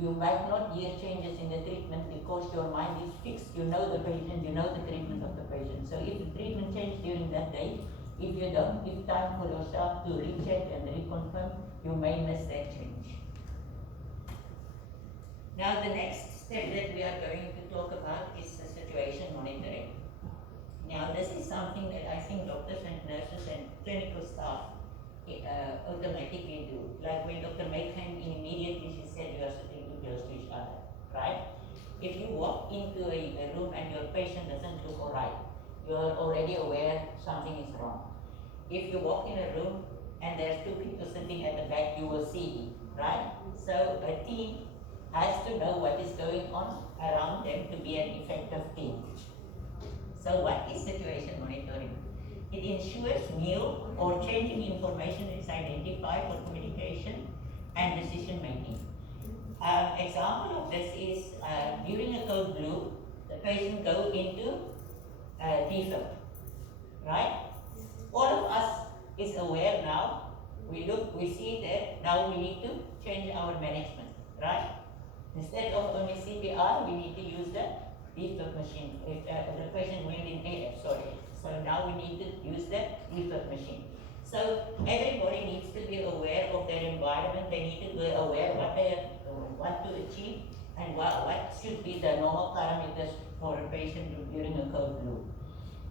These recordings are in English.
You might not hear changes in the treatment because your mind is fixed. You know the patient, you know the treatment of the patient. So if the treatment changed during that day, if you don't give time for yourself to recheck and reconfirm, you may miss that change. Now the next step that we are going to talk about is the situation monitoring. Now this is something that I think doctors and nurses and clinical staff automatically do. Like when Dr. May came in, immediately she said you are sitting too close to each other, right? If you walk into a room and your patient doesn't look alright, you're already aware something is wrong. If you walk in a room and there's two people sitting at the back, you will see, right? So a team has to know what is going on around them to be an effective team. So what is situation monitoring? It ensures new or changing information is identified for communication and decision making. Example of this is during a code blue, the patient go into defib, right? All of us is aware now. We look, we see that now we need to change our management, right? Instead of only CPR, we need to use the defib machine. If the patient went in AF, sorry. So now we need to use the defib machine. So everybody needs to be aware of their environment. They need to be aware what they want to achieve and what should be the normal parameters for a patient during a code blue.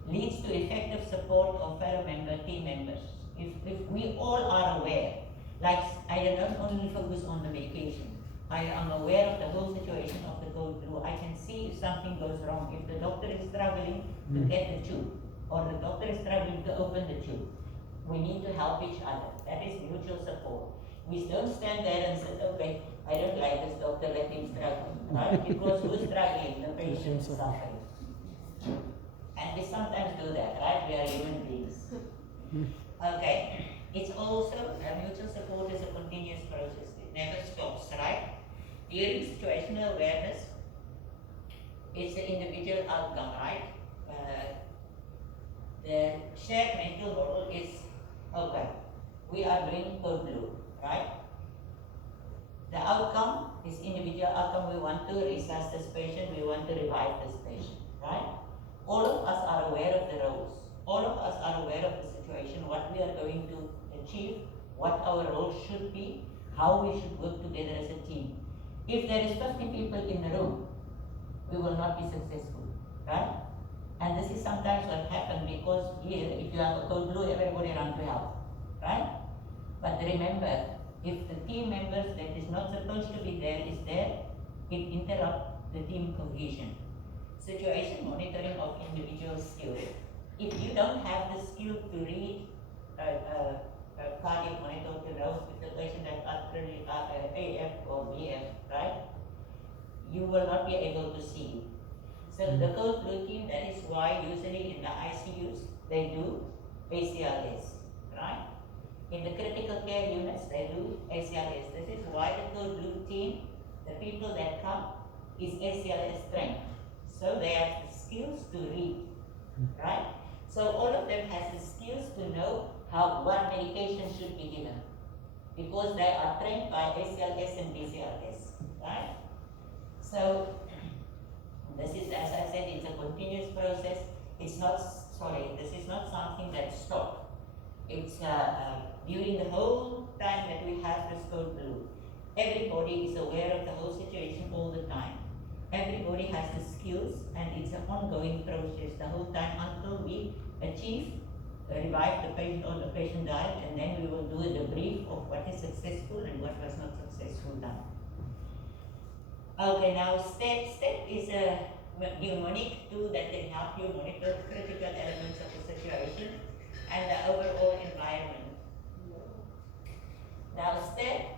Leads to effective support of fellow team members. If we all are aware, like I don't only focus on the medication, I am aware of the whole situation of the code blue. I can see if something goes wrong. If the doctor is struggling to get the tube, or the doctor is struggling to open the tube, we need to help each other. That is mutual support. We don't stand there and say, okay, I don't like this doctor, let him struggle, right? Because who's struggling? The patient is suffering. And we sometimes do that, right? We are human beings. Okay. It's also, mutual support is a continuous process. It never stops, right? During situational awareness, it's the individual outcome, right? The shared mental model is, okay, we are doing code blue, right? The outcome is individual outcome. We want to resuscitate this patient, we want to revive this patient, right? All of us are aware of the roles. All of us are aware of the situation, what we are going to achieve, what our role should be, how we should work together as a team. If there is 50 people in the room, we will not be successful, right? And this is sometimes what happens because here, if you have a code blue, everybody runs to help, right? But remember, if the team members that is not supposed to be there is there, it interrupts the team cohesion. Situation monitoring of individual skills. If you don't have the skill to read cardiac monitor to know if the patient has arterial AF or BF, right? You will not be able to see. So the code blue team, that is why usually in the ICUs they do ACLS, right? In the critical care units they do ACLS. This is why the code blue team, the people that come, is ACLS trained. So they have the skills to read, right? So all of them has the skills to know what medication should be given because they are trained by ACLS and BCLS, right? So this is, as I said, it's a continuous process. It's not, this is not something that stopped. It's during the whole time that we have this code blue. Everybody is aware of the whole situation all the time. Everybody has the skills and it's an ongoing process the whole time until we achieve, revive the patient or the patient died, and then we will do a debrief of what is successful and what was not successful done. Okay, now STEP is a mnemonic tool that can help you monitor critical elements of the situation and the overall environment. Now STEP,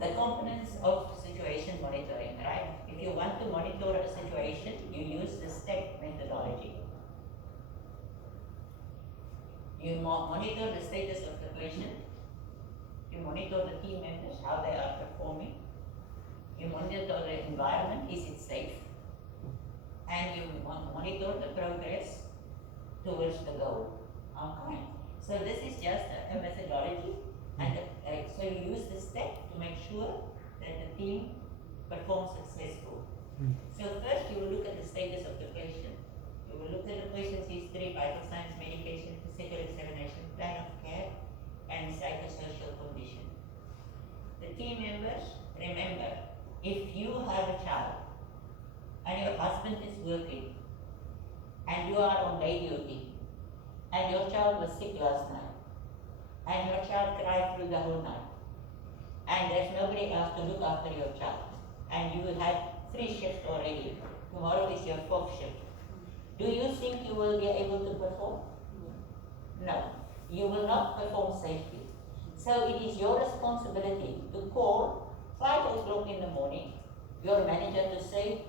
the components of situation monitoring, right? If you want to monitor a situation, you use the STEP methodology. You monitor the status of the patient, you monitor the team members, how they are performing, you monitor the environment, is it safe, and you monitor the progress towards the goal. Okay. So this is just a methodology, and so you use the step to make sure that the team performs successful. So first you will look at the status of the patient. You will look at the patient's history, vital signs, medication, physical examination, plan of care, and psychosocial condition. The team members, remember, if you have a child and your husband is working and you are on day duty and your child was sick last night and your child cried through the whole night and there's nobody else to look after your child and you have 3 shifts already, tomorrow is your 4th shift, do you think you will be able to perform? No, you will not perform safely. So it is your responsibility to call 5 o'clock in the morning, your manager to say,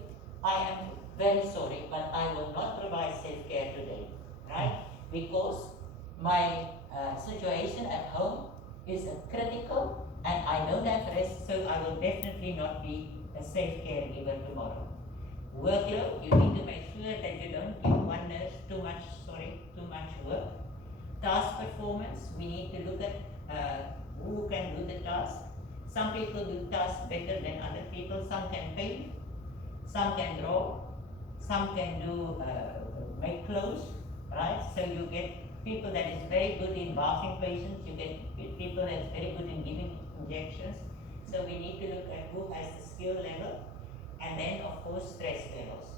I am very sorry, but I will not provide safe care today, right? Because my situation at home is critical and I don't have rest, so I will definitely not be a safe caregiver tomorrow. Workload, you need to make sure that you don't give one nurse too much work. Task performance, we need to look at who can do the task. Some people do tasks better than other people. Some can paint, some can draw, some can do make clothes, right? So you get people that is very good in bathing patients, you get people that is very good in giving injections. So we need to look at who has the skill level, and then of course stress levels.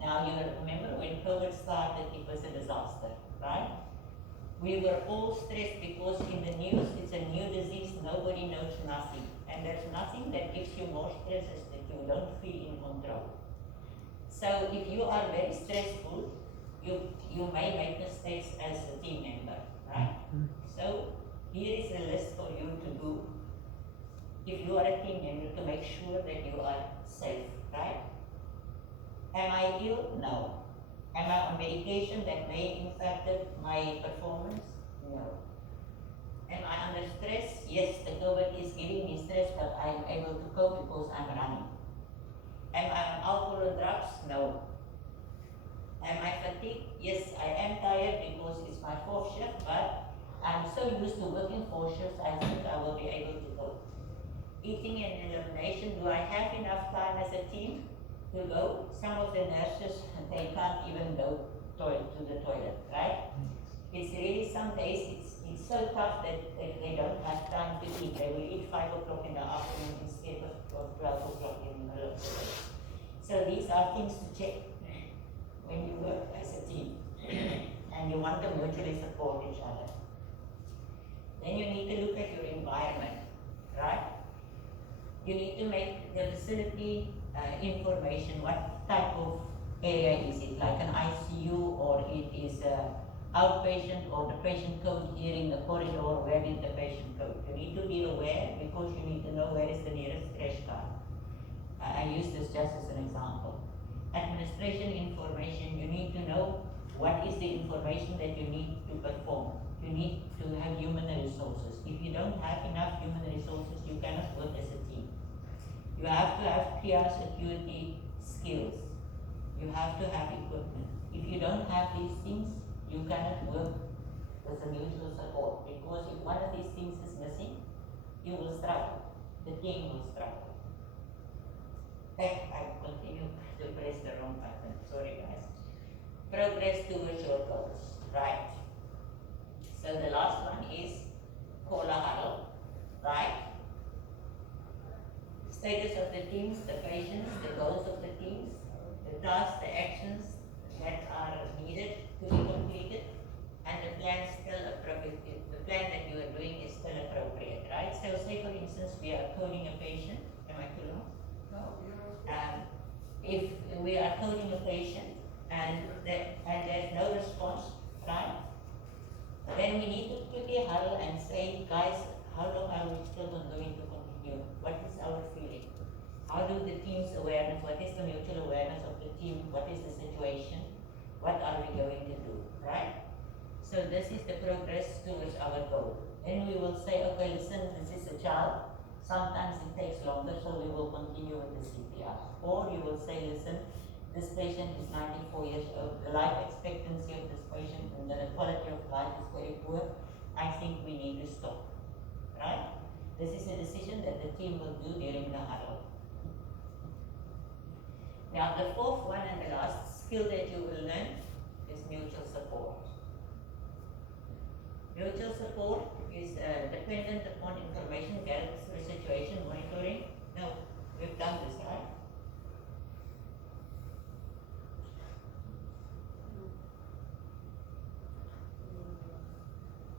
Now you remember when COVID started, it was a disaster, right? We were all stressed because in the news it's a new disease, nobody knows nothing. And there's nothing that gives you more stress is that you don't feel in control. So if you are very stressful, you may make mistakes as a team member, right? So here is a list for you to do if you are a team member to make sure that you are safe, right? Am I ill? No. Am I on medication that may impact my performance? No. Am I under stress? Yes, the COVID is giving me stress, but I am able to cope because I'm running. Am I on alcohol or drugs? No. Am I fatigued? Yes, I am tired because it's my 4th shift, but I'm so used to working 4 shifts, I think I will be able to cope. Eating and elimination, do I have enough time as a team to go? Some of the nurses, they can't even go to the toilet, right? It's really some days, it's so tough that they don't have time to eat. They will eat 5 o'clock in the afternoon instead of 12 o'clock in the middle of the day. So these are things to check when you work as a team and you want to mutually support each other. Then you need to look at your environment, right? You need to make the facility information, what type of area is it, like an ICU or it is outpatient or the patient code here in the corridor, where is the patient code? You need to be aware because you need to know where is the nearest crash card. I use this just as an example. Administration information, you need to know what is the information that you need to perform. You need to have human resources. If you don't have enough human resources, you cannot work as a team. You have to have triage security skills. You have to have equipment. If you don't have these things, you cannot work as a mutual support, because if one of these things is missing, you will struggle. The team will struggle. I continue to press the wrong button. Sorry guys. Progress towards your goals, right? So the last one is call a huddle, right? Status of the teams, the patients, the goals of the teams, the tasks, the actions that are needed to be completed, and the plan still appropriate. The plan that you are doing is still appropriate, right? So say for instance we are coding a patient. Am I too long? No. If we are coding a patient and there's no response, right? Then we need to quickly huddle and say, guys, how long are we still not going to continue? What is our feeling? How do the team's awareness, what is the mutual awareness of the team? What is the situation? What are we going to do, right? So this is the progress towards our goal. Then we will say, okay, listen, this is a child. Sometimes it takes longer, so we will continue with the CPR. Or you will say, listen, this patient is 94 years old, the life expectancy of this patient and the quality of life is very poor. I think we need to stop. right? This is a decision that the team will do during the huddle. Now the fourth one and the last skill that you will learn is mutual support. Mutual support is dependent upon information gathered through situation monitoring. No, we've done this, right?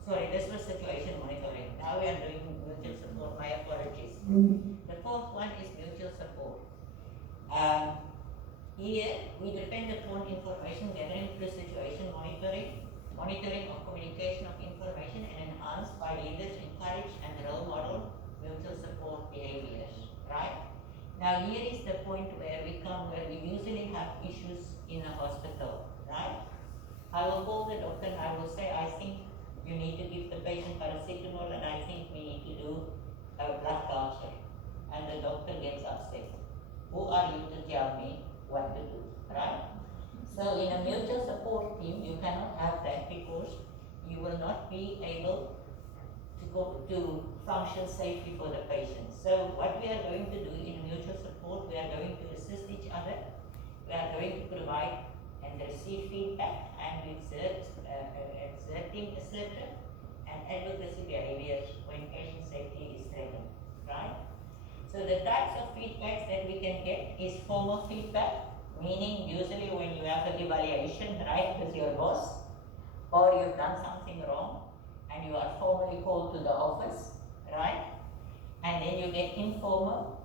Sorry, this was situation monitoring. Now we are doing mutual support. My apologies. The fourth one is mutual support. Here we depend upon information gathering through situation monitoring of communication of information, and enhanced by leaders encourage and role model mutual support behaviors. Right? Now here is the point where we usually have issues in a hospital. Right? I will call the doctor and I will say, I think you need to give the patient paracetamol, and I think we need to do a blood culture. And the doctor gets upset. Who are you to tell me what to do, right? So in a mutual support team, you cannot have that, because you will not be able to function safely for the patient. So what we are going to do in mutual support, we are going to assist each other. We are going to provide and receive feedback, and exerting assertive and advocacy behaviors when patient safety is threatened, right? So the types of feedbacks that we can get is formal feedback, meaning usually when you have an evaluation, right, with your boss, or you've done something wrong and you are formally called to the office, right? And then you get informal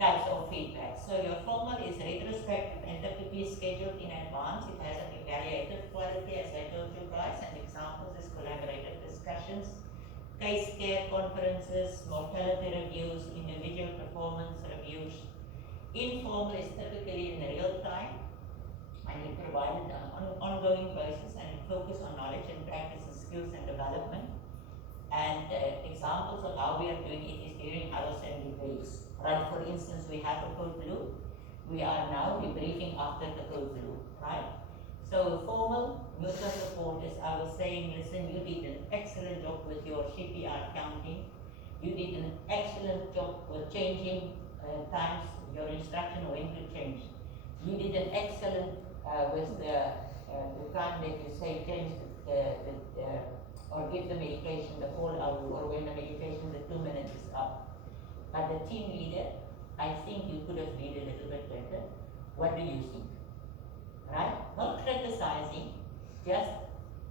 types of feedback. So your formal is retrospective and typically scheduled in advance. It has an evaluative quality, as I told you guys, and examples is collaborative discussions, case care conferences, mortality reviews, individual performance reviews. Informal is typically in real time, and it provided on an ongoing basis, and it focuses on knowledge and practice and skills and development. And examples of how we are doing it is during huddles and debriefs. Right, for instance, we have a code blue. We are now debriefing after the code blue, right? So formal mutual support is I was saying, listen, you did an excellent job with your CPR counting. You did an excellent job with changing times, your instruction when to change. You did an excellent with the time that you say change or give the medication, the whole hour, or when the medication, the 2 minutes is up. But the team leader, I think you could have been a little bit better. What do you think? Right? Not criticizing, just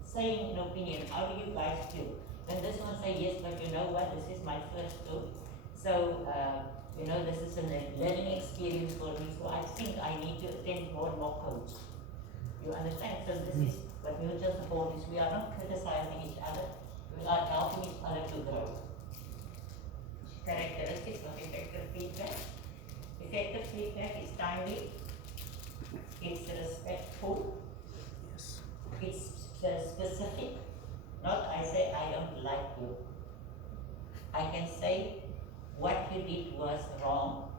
saying an opinion. How do you guys feel? Then this one say, yes, but you know what, this is my first tool. So, this is a learning experience for me, so I think I need to attend more and more codes. You understand? So this is what mutual support is. We are not criticizing each other, we are helping each other to grow. Characteristics of effective feedback. Effective feedback is timely, it's respectful, it's specific. Not I say I don't like you. I can say what you did was wrong,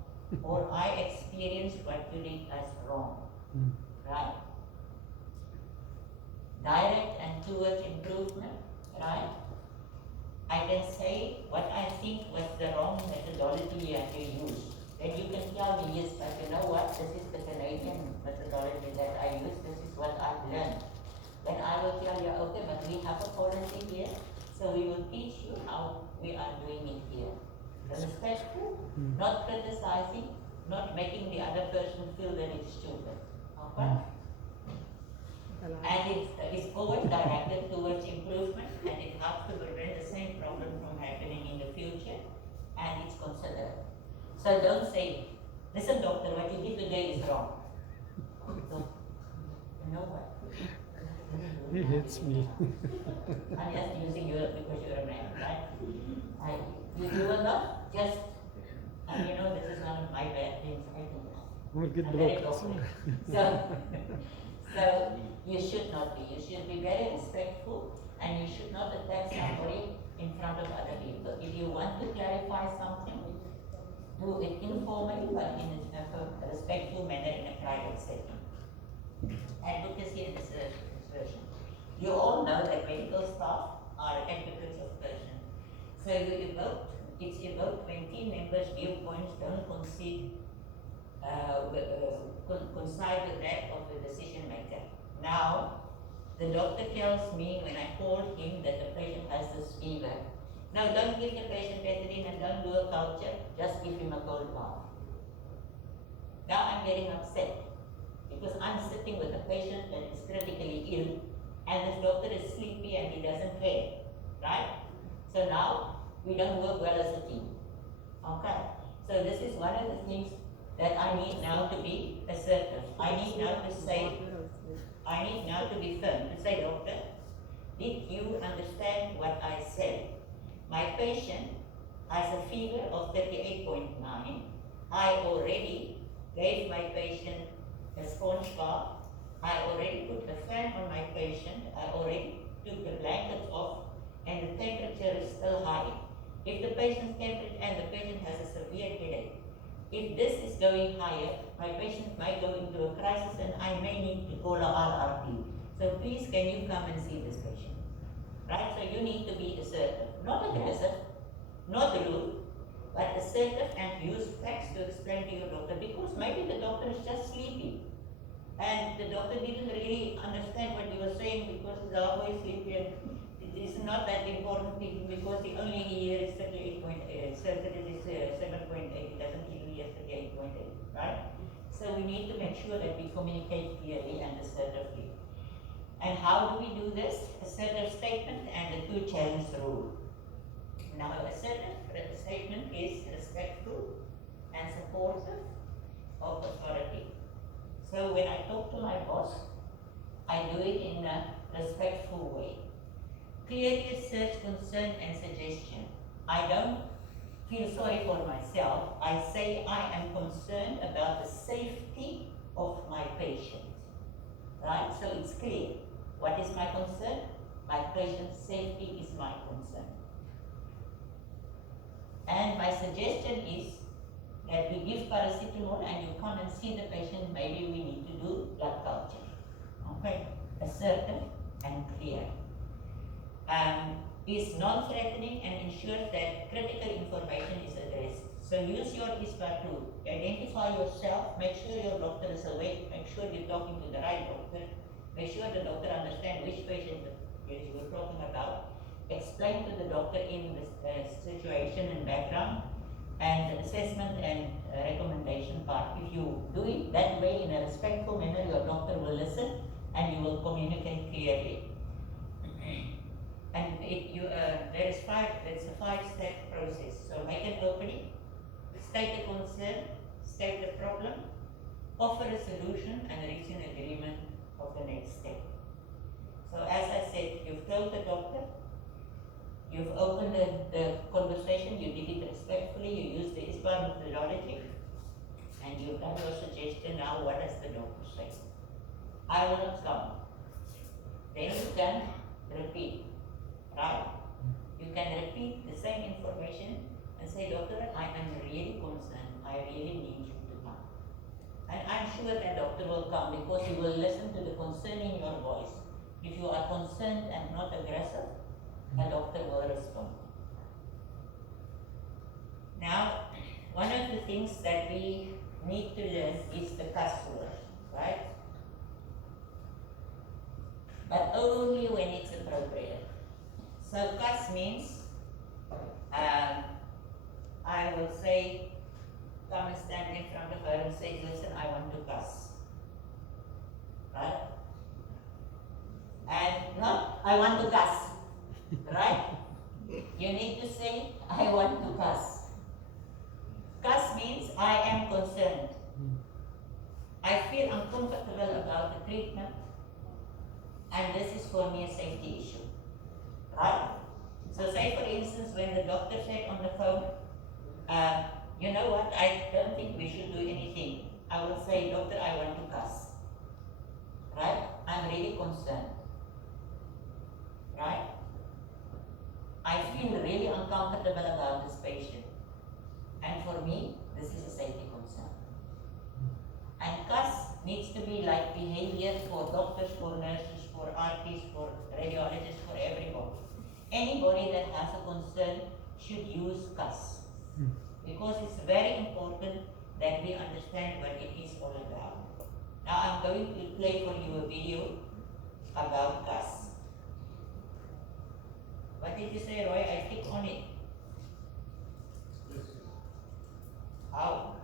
or I experienced what you did as wrong. Right? Direct and towards improvement, right? I can say what I think was the wrong methodology you have to use. Then you can tell me, yes, but you know what, this is the Canadian methodology that I use, this is what I've learned. Then I will tell you, okay, but we have a policy here, so we will teach you how we are doing it here. Respectful, not criticizing, not making the other person feel that it's stupid. Okay? And it's always directed towards improvement, and it helps to prevent the same problem from happening in the future, and it's considered. So don't say, listen doctor, what you did today is wrong. So, you know what? He hits me. I'm just using you because you're a man, right? You will not just, and this is one of my bad things, I think. We'll get I'm very broke. So you should not be. You should be very respectful, and you should not attack somebody in front of other people. If you want to clarify something, do it informally, but in a respectful manner in a private setting. Advocacy and assertion. You all know that medical staff are advocates of person. So it's evoked when team members' viewpoints don't coincide with that of the decision maker. Now, the doctor tells me when I call him that the patient has this fever. Now, don't give the patient Betadine and don't do a culture, just give him a cold bath. Now I'm getting upset because I'm sitting with a patient that is critically ill and this doctor is sleepy and he doesn't care, right? So now we don't work well as a team. Okay, so this is one of the things that I need now to be assertive. I need now to be firm, to say, doctor, did you understand what I said? My patient has a fever of 38.9. I already gave my patient a sponge bath. I already put a fan on my patient. I already took the blankets off and the temperature is still high. If the patient's temperature and the patient has a severe headache, if this is going higher, my patient might go into a crisis and I may need to call a RRT. So please can you come and see this patient? Right? So you need to be assertive, not aggressive, not rude, but assertive and use facts to explain to your doctor because maybe the doctor is just sleepy and the doctor didn't really understand what you were saying because he's always sleepy and it is not that important because the only hears 38.8, so that it is 7.8, it doesn't even hear 38.8, right? So we need to make sure that we communicate clearly and assertively. And how do we do this? Assertive statement and the 2 challenge rule. Now, assertive statement is respectful and supportive of authority. So when I talk to my boss, I do it in a respectful way. Clearly assert concern and suggestion. I don't feel sorry for myself. I say I am concerned about the safety of my patient. Right? So it's clear. What is my concern? My patient's safety is my concern. And my suggestion is that we give paracetamol and you come and see the patient, maybe we need to do blood culture. Okay? Assertive and clear. Is non-threatening and ensures that critical information is addressed. So use your ISPA tool. Identify yourself, make sure your doctor is awake, make sure you're talking to the right doctor, make sure the doctor understands which patient you were talking about, explain to the doctor in the situation and background, and the assessment and recommendation part. If you do it that way in a respectful manner, your doctor will listen and you will communicate clearly. And it's a 5-step process. So make an opening, state the concern, state the problem, offer a solution, and reach an agreement of the next step. So as I said, you've told the doctor, you've opened the conversation, you did it respectfully, you used the ISPA methodology, and you've done your suggestion. Now what does the doctor say? I will not come. Then you can repeat. Right? You can repeat the same information and say, doctor, I am really concerned. I really need you to come. And I'm sure that doctor will come because he will listen to the concern in your voice. If you are concerned and not aggressive, a doctor will respond. Now, one of the things that we need to learn is the cuss word, right? But only when it's appropriate. So cuss means, I will say, come and stand in front of her and say, listen, I want to cuss. Right? And not, I want to cuss. Right? You need to say, I want to cuss. Cuss means, I am concerned. I feel uncomfortable about the treatment. And this is for me a safety issue. Right? So say for instance when the doctor said on the phone, you know what, I don't think we should do anything. I will say, doctor, I want to cuss. Right? I'm really concerned. Right? I feel really uncomfortable about this patient. And for me, this is a safety concern. And cuss needs to be like behavior for doctors, for nurses, for RTs, for radiologists, for everybody. anybody that has a concern should use CUS. Because it's very important that we understand what it is all about. Now I'm going to play for you a video about CUS. What did you say, Roy? I click on it. How?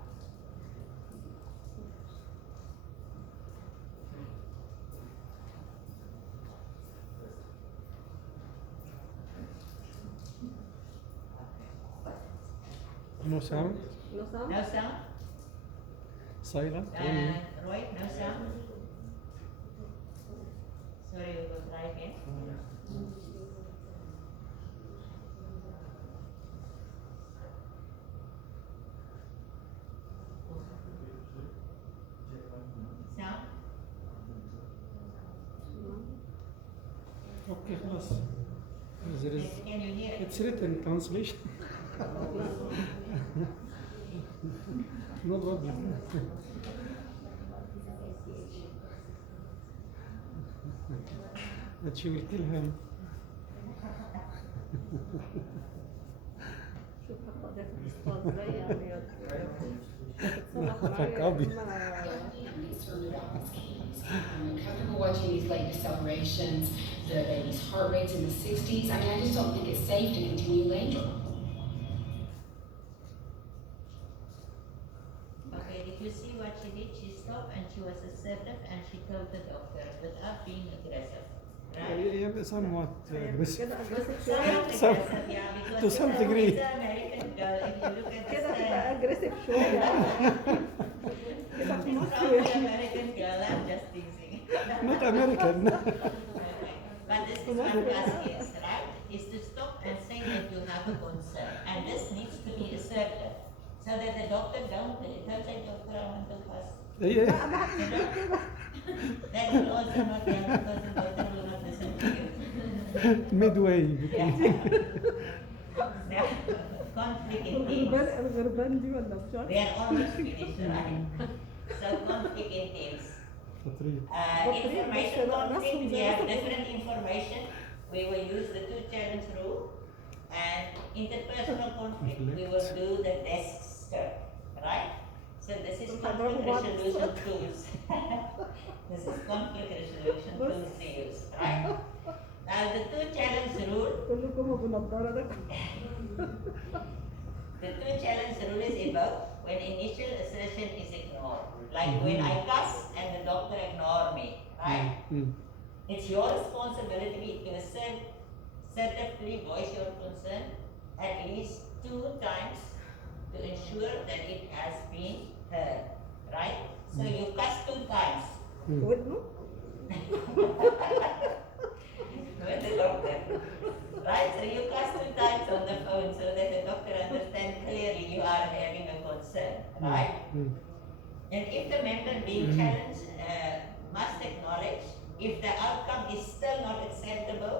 No sound? No sound? No sound? Silent? Roy, no sound? Sorry, we will try again. Sound? Okay, خلاص. There is, Can you hear it? it's written translation. No problem. But she will kill him. شوف حتى ضيف الاستاذ زي يعني تتصرف Fuck, معي Abby. Comfortable watching these late decelerations, the baby's heart rate's in the 60s. I mean, I just don't think it's safe to continue labor. Okay, did you see what she did? She stopped and she was assertive and she told the doctor without being aggressive. Right? Yeah, somewhat aggressive. كده aggressive Somewhat شوية Some- aggressive, yeah, because to some degree. It's an American girl, if you look at the كده stand. تبقى aggressive شوية كده في It's مصر probably American girl, I'm just teasing. Not American. But this is what CUS is, right? Is to stop and say that you have a concern. And this needs to be assertive. So that the doctor don't say, doctor, I want to CUS. Yeah. That will also not help because the doctor will not listen to you. Midway Yeah. between. Now, conflict in teams. الغربان دي ولا مش We عارفة are almost finished, right? So conflict in teams. تطريب. Information conflict, we have different information. We will use the two challenge rule. And interpersonal conflict, we will do the desk skirt, right? So this is conflict resolution tools. This is conflict resolution tools to use, right? Now the two challenge rule, كلكم بنضارة ده the two challenge rule is evoked when initial assertion is ignored. Like when I cuss and the doctor ignore me, right? It's your responsibility to assertively voice your concern at least 2 times to ensure that it has been heard, right? So you cuss 2 times ودنه with the doctor, right? So you cuss 2 times on the phone so that the doctor understands clearly you are having a concern, right? And if the member being challenged must acknowledge, if the outcome is still not acceptable,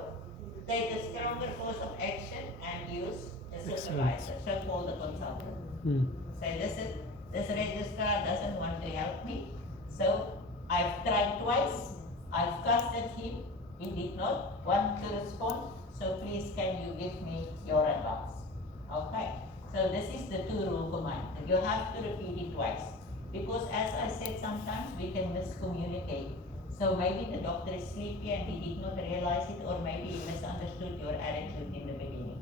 take a stronger course of action and use a supervisor, so-called the consultant. Say, listen, this registrar doesn't want to help me, so I've tried twice, I've cussed at him, he did not want to respond, so please can you give me your advice? Okay, so this is the 2-rule command, and you have to repeat it twice. Because as I said, sometimes we can miscommunicate. So maybe the doctor is sleepy and he did not realize it, or maybe he misunderstood your attitude in the beginning.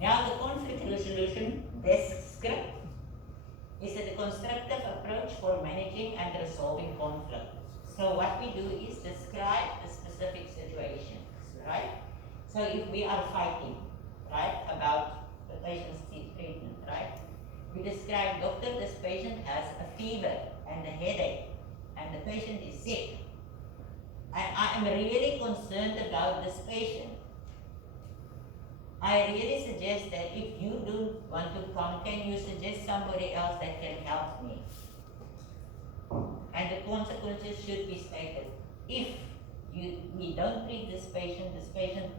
Now the conflict resolution desk script is a constructive approach for managing and resolving conflict. So what we do is describe the specific situations, right? So if we are fighting, right, about the patient's treatment, right? We describe, doctor, this patient has a fever and a headache, and the patient is sick. And I am really concerned about this patient. I really suggest that if you don't want to come, can you suggest somebody else that can help me? And the consequences should be stated. If we don't treat this patient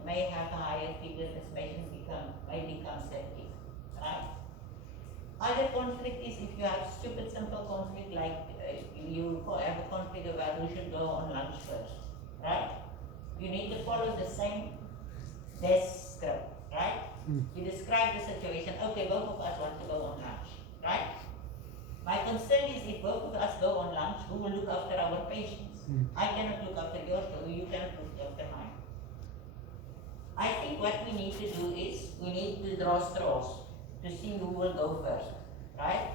may have a higher fever, this patient may become septic, right? Other conflict is if you have stupid simple conflict like you have a conflict about who should go on lunch first, right? You need to follow the same desk script, right? Mm. You describe the situation. Okay, both of us want to go on lunch, right? My concern is if both of us go on lunch, who will look after our patients? Mm. I cannot look after yours, so you cannot look after mine. I think what we need to do is we need to draw straws to see who will go first, right?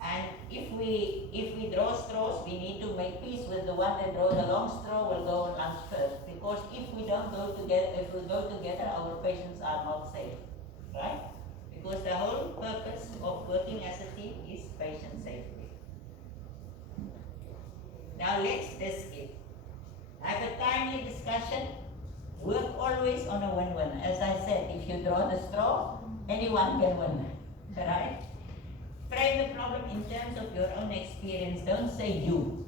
And if we draw straws, we need to make peace with the one that draw the long straw will go on lunch first. Because if we don't go together, if we go together, our patients are not safe, right? Because the whole purpose of working as a team is patient safety. Now let's discuss. Have a timely discussion. Work always on a win-win. As I said, if you draw the straw, anyone can win, right? Frame the problem in terms of your own experience. Don't say you.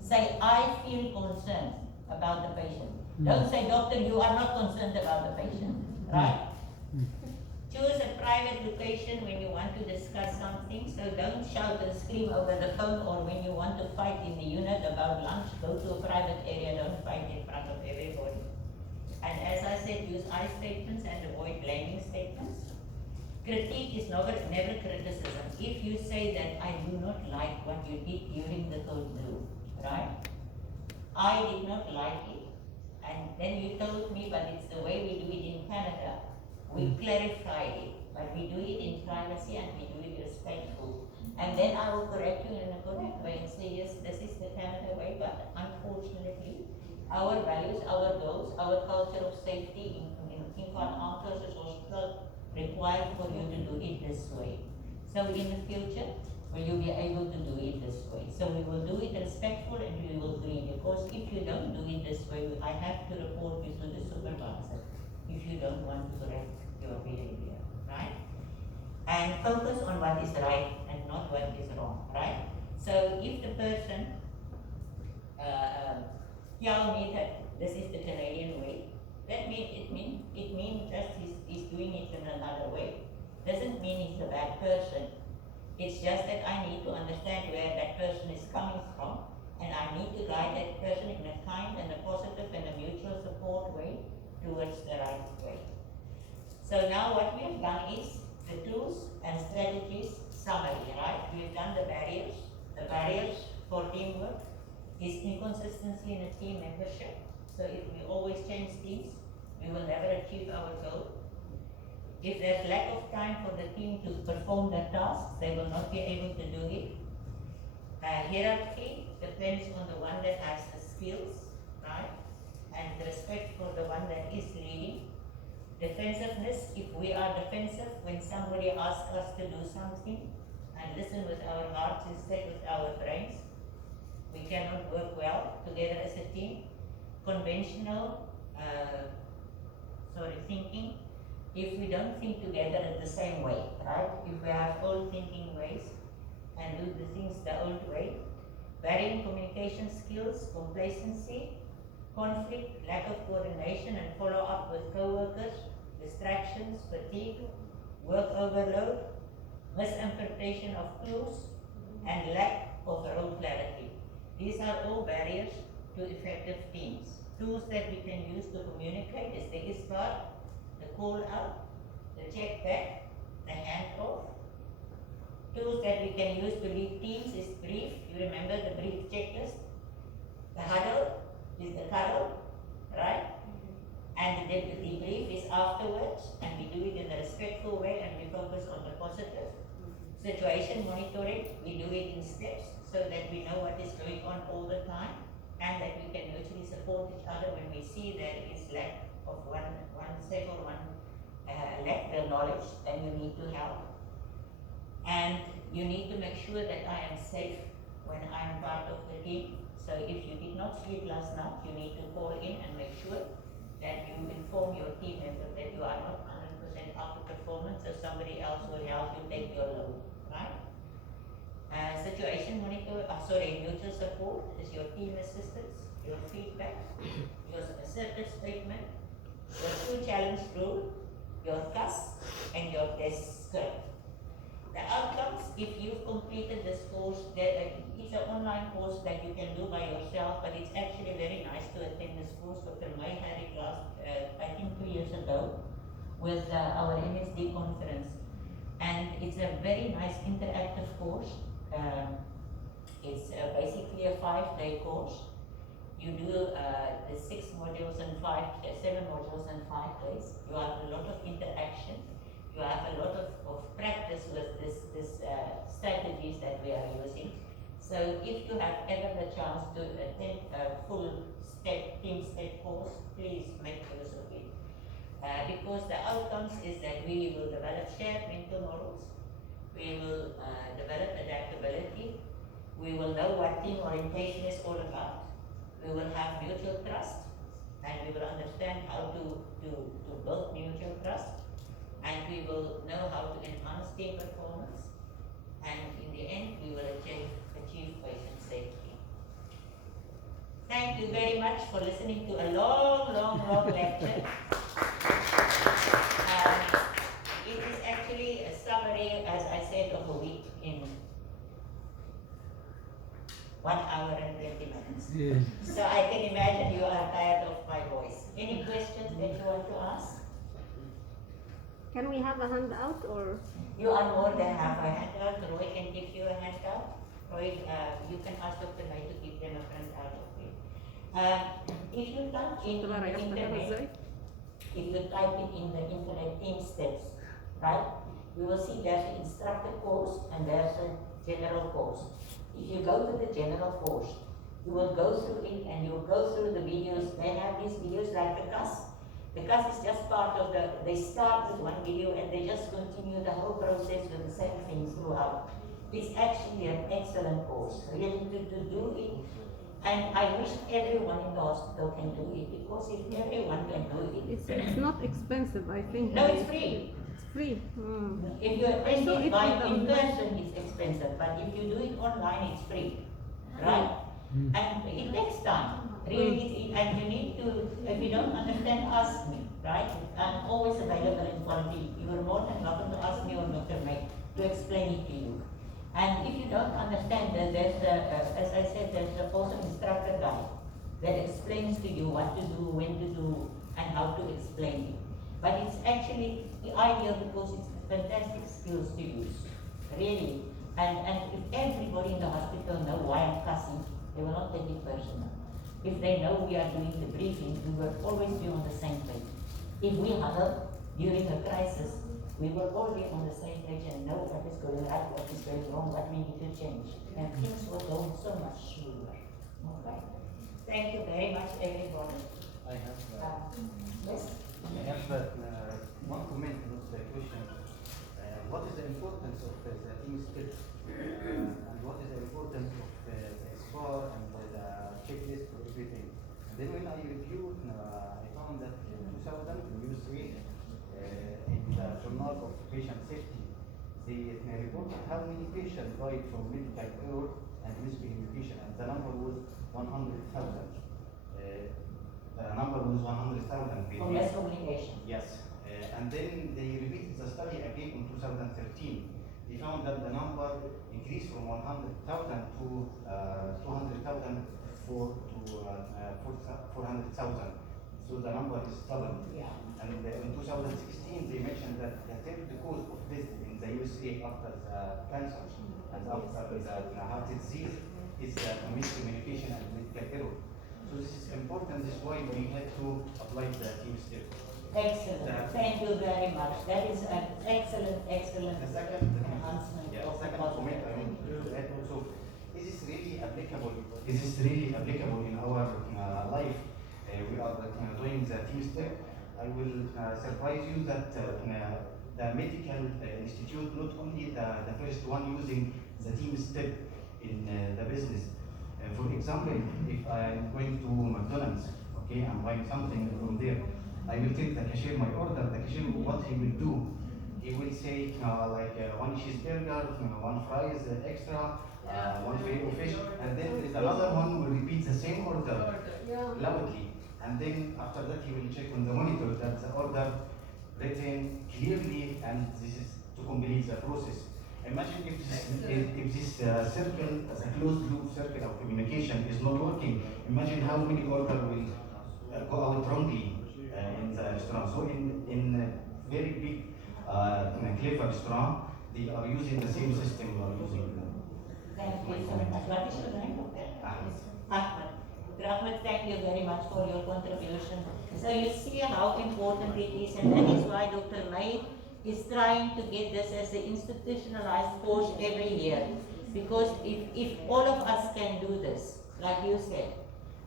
Say, I feel concerned about the patient. Don't say, doctor, you are not concerned about the patient, right? Choose a private location when you want to discuss something. So don't shout and scream over the phone, or when you want to fight in the unit about lunch, go to a private area, don't fight in front of everybody. And as I said, use I statements and avoid blaming statements. Critique is never criticism. If you say that I do not like what you did during the code blue, right? I did not like it, and then you told me, but it's the way we do it in Canada. We clarify it, but we do it in privacy and we do it respectful. And then I will correct you in a correct way and say, yes, this is the Canada way, but unfortunately, our values, our goals, our culture of safety in our curses hospital require for you to do it this way. So in the future, will you be able to do it this way? So we will do it respectful and we will agree, because if you don't do it this way, I have to report you to the supervisor if you don't want to correct your behavior, right? And focus on what is right and not what is wrong, right? So if the person tell me that this is the Canadian way, that means just he's doing it in another way. Doesn't mean he's a bad person. It's just that I need to understand where that person is coming from, and I need to guide that person in a kind and a positive and a mutual support way towards the right way. So now what we have done is the tools and strategies summary, right? We've done the barriers. The barriers for teamwork is inconsistency in a team membership. So if we always change teams, we will never achieve our goal. If there's lack of time for the team to perform their tasks, they will not be able to do it. Hierarchy depends on the one that has the skills, right? And respect for the one that is leading. Defensiveness, if we are defensive when somebody asks us to do something, and listen with our hearts instead with our brains, we cannot work well together as a team. Conventional thinking, if we don't think together in the same way, right? If we have old thinking ways and do the things the old way, varying communication skills, complacency, conflict, lack of coordination and follow up with co-workers, distractions, fatigue, work overload, misinterpretation of clues, and lack of role clarity. These are all barriers to effective teams. Tools that we can use to communicate is the ISPAR, the call out, the check back, the handoff. Tools that we can use to lead teams is brief. You remember the brief checklist? The huddle is the cuddle, right? And the debrief is afterwards, and we do it in a respectful way and we focus on the positive. Situation monitoring, we do it in steps so that we know what is going on all the time and that we can mutually support each other when we see there is lack of one safe or one lack the knowledge, then you need to help. And you need to make sure that I am safe when I am part of the team. So if you did not sleep last night, you need to call in and make sure that you inform your team member that you are not 100% up to performance, so somebody else will help you take your load, right? Situation monitor, mutual support is your team assistance, your feedback, your assertive statement, your 2 challenge rule, your CUS, and your desk script. The outcomes, if you've completed this course, it's an online course that you can do by yourself, but it's actually very nice to attend this course. Dr. May had it last, I think 2 years ago, with our MSD conference. And it's a very nice interactive course. It's basically a 5-day course. You do the 6 modules in 7 modules in 5 days. You have a lot of interaction. You have a lot of practice with this strategies that we are using. So if you have ever the chance to attend a full TeamSTEPPS course, please make use of it. Because the outcomes is that we will develop shared mental models, we will develop adaptability, we will know what team orientation is all about, we will have mutual trust, and we will understand how to build mutual trust, and we will know how to enhance team performance, and in the end we will achieve patient safety. Thank you very much for listening to a long lecture. It is actually a summary, as I said, of a week in 1 hour and 20 minutes. Yeah. So I can imagine you are tired of my voice. Any questions that you want to ask? Can we have a handout or? You are more than have a handout. Roy can give you a handout. Roy, you can ask Dr. May to give them a printout of it. If you type in the internet, if you type it in the internet TeamSTEPPS, right, you will see there's an instructor course and there's a general course. If you go to the general course, you will go through it and you will go through the videos. They have these videos like the CUS. The CUS is just part of they start with one video and they just continue the whole process with the same things throughout. It's actually an excellent course, really to do it. And I wish everyone in the hospital can do it, because if everyone can do it. It's not expensive, I think. No, it's free. It's free. If you attend So it it by will in be- person, it's expensive, but if you do it online, it's free, right? And it takes time, really, and you need to, if you don't understand, ask me, right? I'm always available in quality. You are more than welcome to ask me or Dr. May to explain it to you. And if you don't understand, there's as I said, there's also instructor guide that explains to you what to do, when to do, and how to explain it. But it's actually ideal because it's fantastic skills to use, really. And if everybody in the hospital know why I'm cussing, they will not take it personal. If they know we are doing the briefing, we will always be on the same page. If we huddle during a crisis, we will all be on the same page and know what is going right, what is going wrong, what we need to change. And things will go so much smoother. Okay. Thank you very much, everybody. I have Yes? one comment on the question. What is the importance of the TeamSTEPPS and what is the importance of the SPAR and the checklist for everything? And then when I reviewed, I found that in 2000 in USA, in the Journal of Patient Safety, they reported how many patients died from medical error and miscommunication, and the number was 100,000. The number was 100,000. For less communication. Yes. And then they repeated the study again in 2013. They found that the number increased from 100,000 to 200,000 to 400,000. So the number is doubled. Yeah. And in 2016, they mentioned that the third cause of death in the USA after the cancer and after the heart disease is miscommunication and medical error. So this is important. This is why we had to apply the TeamSTEPPS. Excellent. Thank you very much. That is an excellent The second enhancement of the second comment I want to add also, is this really applicable? Is this really applicable in our life? We are doing the TeamSTEPPS. I will surprise you that the medical institute, not only the first one using the TeamSTEPPS in the business. For example, if I'm going to McDonald's, okay, I'm buying something from there, I will take the cashier my order. The cashier, what he will do, he will say one cheeseburger, one fries extra, one fillet of fish, and then there is another one who will repeat the same order loudly, and then after that he will check on the monitor that the order written clearly, and this is to complete the process. Imagine if this circle, a closed loop circle of communication is not working. Imagine how many orders will go out wrongly in the restaurant. So in very big, clever restaurant, they are using the same system we are using. Thank you so much. What is your name? Ahmed. Ahmed. Dr. Ahmed, thank you very much for your contribution. So you see how important it is, and that is why Dr. May is trying to get this as an institutionalized course every year. Because if all of us can do this, like you said,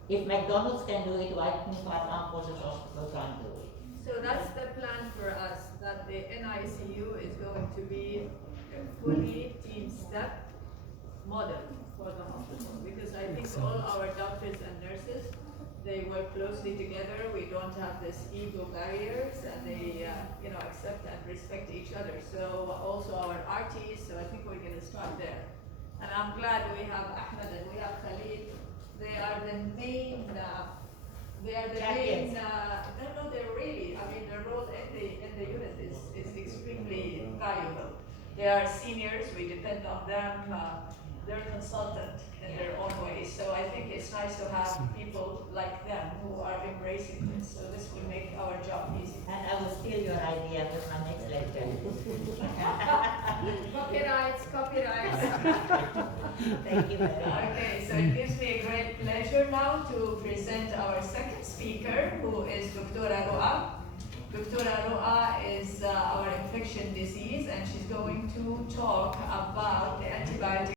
if McDonald's can do it, why can't Armed Forces Hospital can't do it? So that's the plan for us, that the NICU is going to be a fully TeamSTEPP model for the hospital. Because I think all our doctors and nurses, they work closely together. We don't have this ego barriers, and they accept and respect each other. So also our RTs, so I think we're going to start there. And I'm glad we have Ahmed and we have Khalid. They are the main Champions. no, they're really, I mean, their role in the unit is extremely valuable. They are seniors, we depend on them, they're consultant in their own way. So I think it's nice to have people like them who are embracing this. So this will make our job easy. And I will steal your idea with my next lecture. Copyrights. Thank you very much. Okay, so it gives me a great pleasure now to present our second speaker, who is Dr. Ru'a. Dr. Ru'a is our infection disease, and she's going to talk about the antibiotic